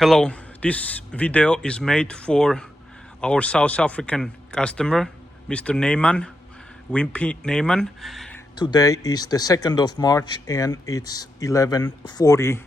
Hello, this video is made for our South African customer, Mr. Neyman, Wimpy Neyman. Today is the 2nd of March and it's 11:40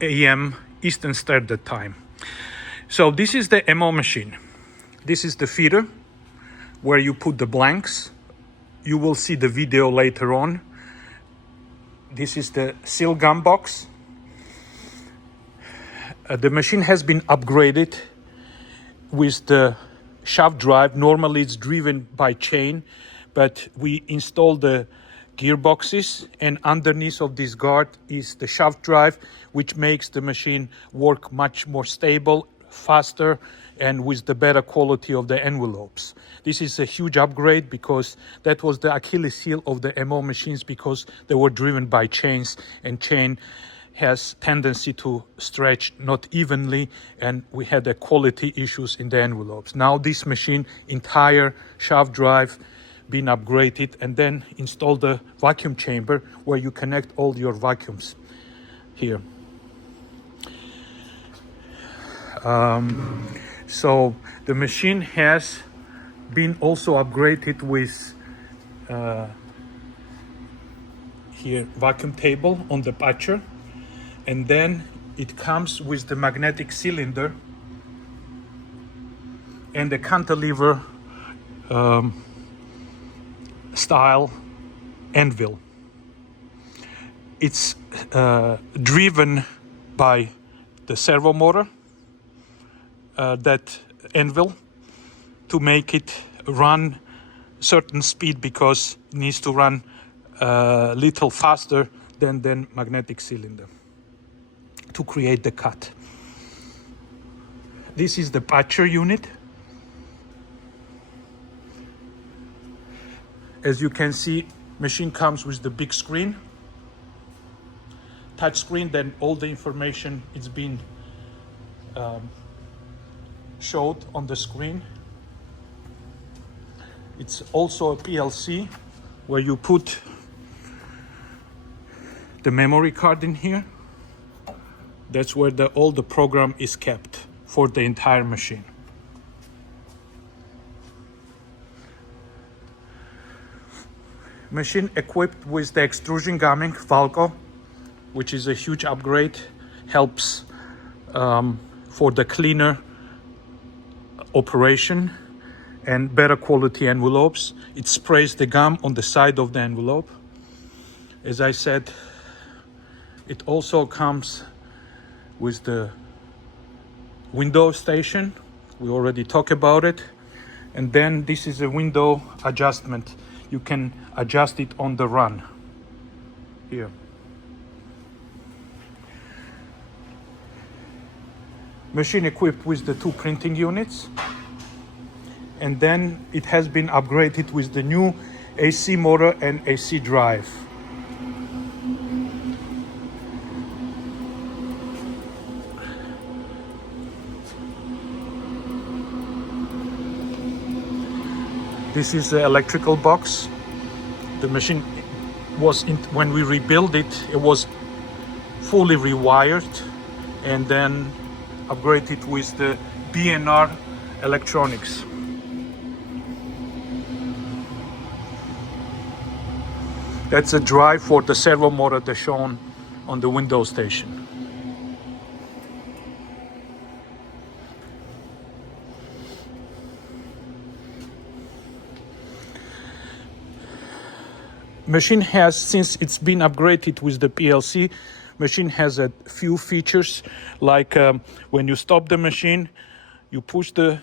a.m. Eastern Standard Time. So this is the MO machine. This is the feeder where you put the blanks. You will see the video later on. This is the seal gun box. The machine has been upgraded with the shaft drive. Normally it's driven by chain, but we installed the gearboxes, and underneath of this guard is the shaft drive, which makes the machine work much more stable, faster, and with the better quality of the envelopes. This is a huge upgrade because that was the Achilles heel of the MO machines, because they were driven by chains, and chain has tendency to stretch not evenly, and we had the quality issues in the envelopes. Now this machine, entire shaft drive been upgraded, and then install the vacuum chamber where you connect all your vacuums here. So the machine has been also upgraded with here vacuum table on the patcher, and then it comes with the magnetic cylinder and the cantilever style anvil. It's driven by the servo motor, that anvil, to make it run certain speed, because it needs to run a little faster than magnetic cylinder to create the cut. This is the patcher unit. As you can see, machine comes with the big screen, touch screen, then all the information is being showed on the screen. It's also a PLC where you put the memory card in here. That's where all the program is kept for the entire machine. Machine equipped with the extrusion gumming Valco, which is a huge upgrade, helps for the cleaner operation and better quality envelopes. It sprays the gum on the side of the envelope. As I said, it also comes with the window station. We already talked about it. And then this is a window adjustment. You can adjust it on the run here. Machine equipped with the 2 printing units, and then it has been upgraded with the new AC motor and AC drive. This is the electrical box. The machine was, when we rebuilt it, it was fully rewired and then upgraded with the B&R electronics. That's a drive for the servo motor that's shown on the window station. Machine has, since it's been upgraded with the PLC, machine has a few features, like when you stop the machine, you push the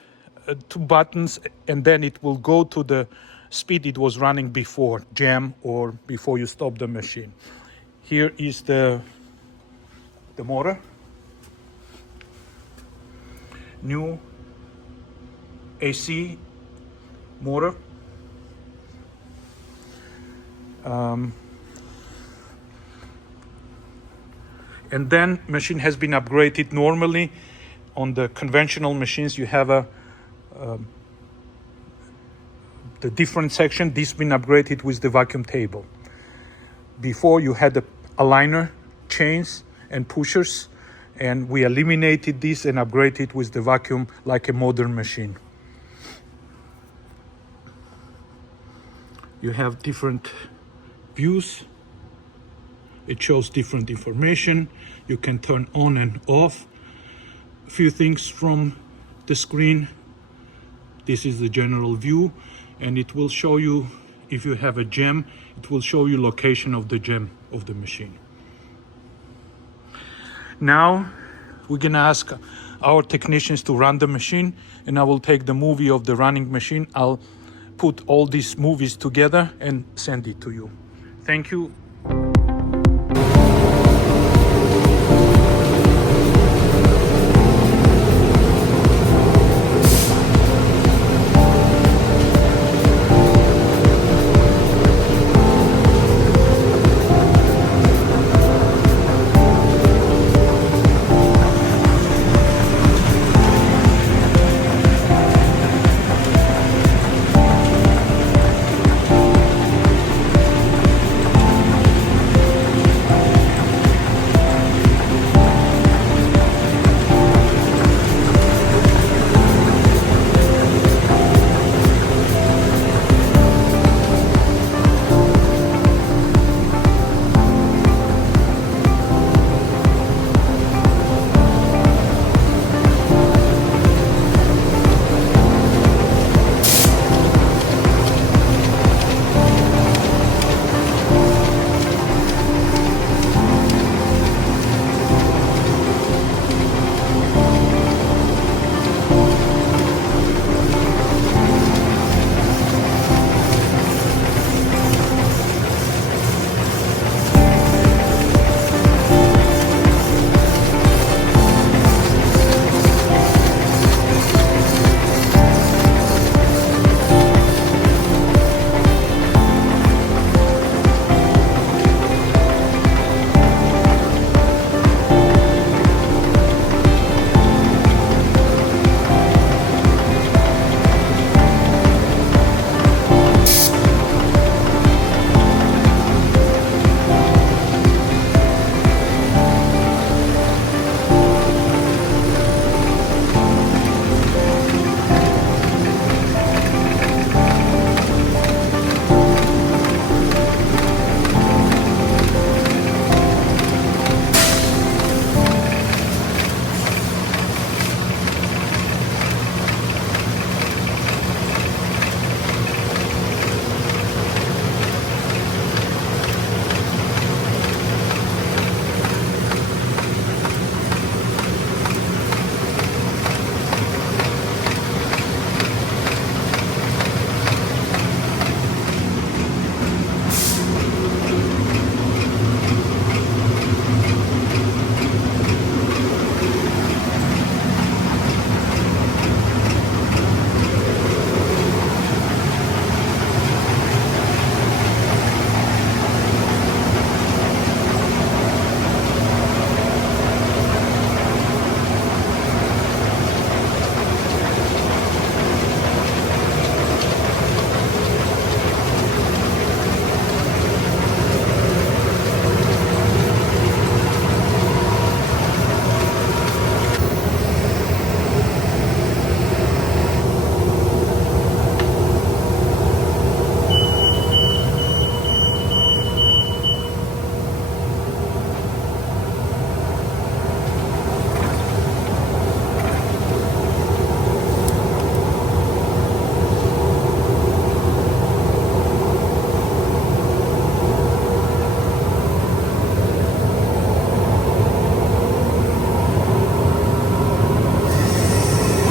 2 buttons, and then it will go to the speed it was running before, jam, or before you stop the machine. Here is the motor. New AC motor. And then machine has been upgraded. Normally on the conventional machines you have the different section. This been upgraded with the vacuum table. Before you had the aligner chains and pushers, and we eliminated this and upgraded it with the vacuum like a modern machine. You have different views. It shows different information. You can turn on and off a few things from the screen. This is the general view, and it will show you if you have a gem, it will show you location of the gem of the machine. Now we're gonna ask our technicians to run the machine, and I will take the movie of the running machine. I'll put all these movies together and send it to you. Thank you.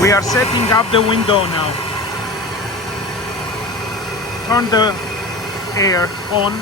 We are setting up the window now. Turn the air on.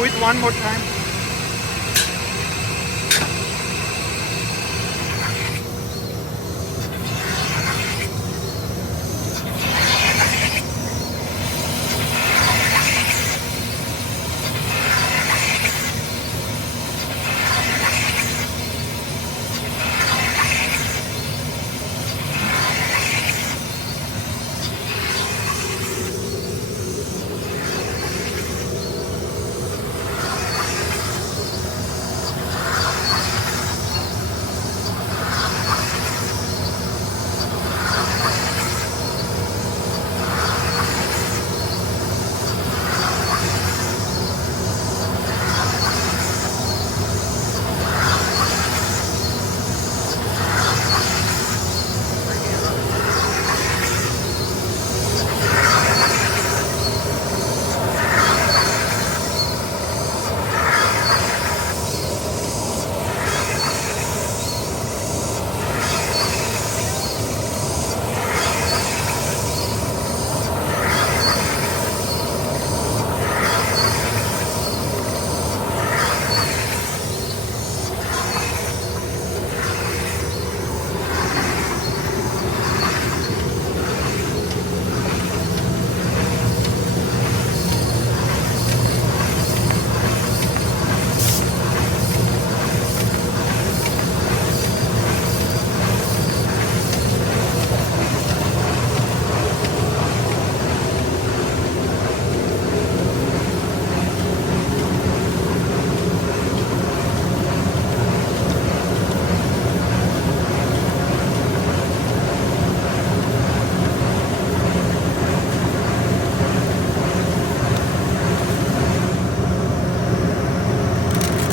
Do it one more time.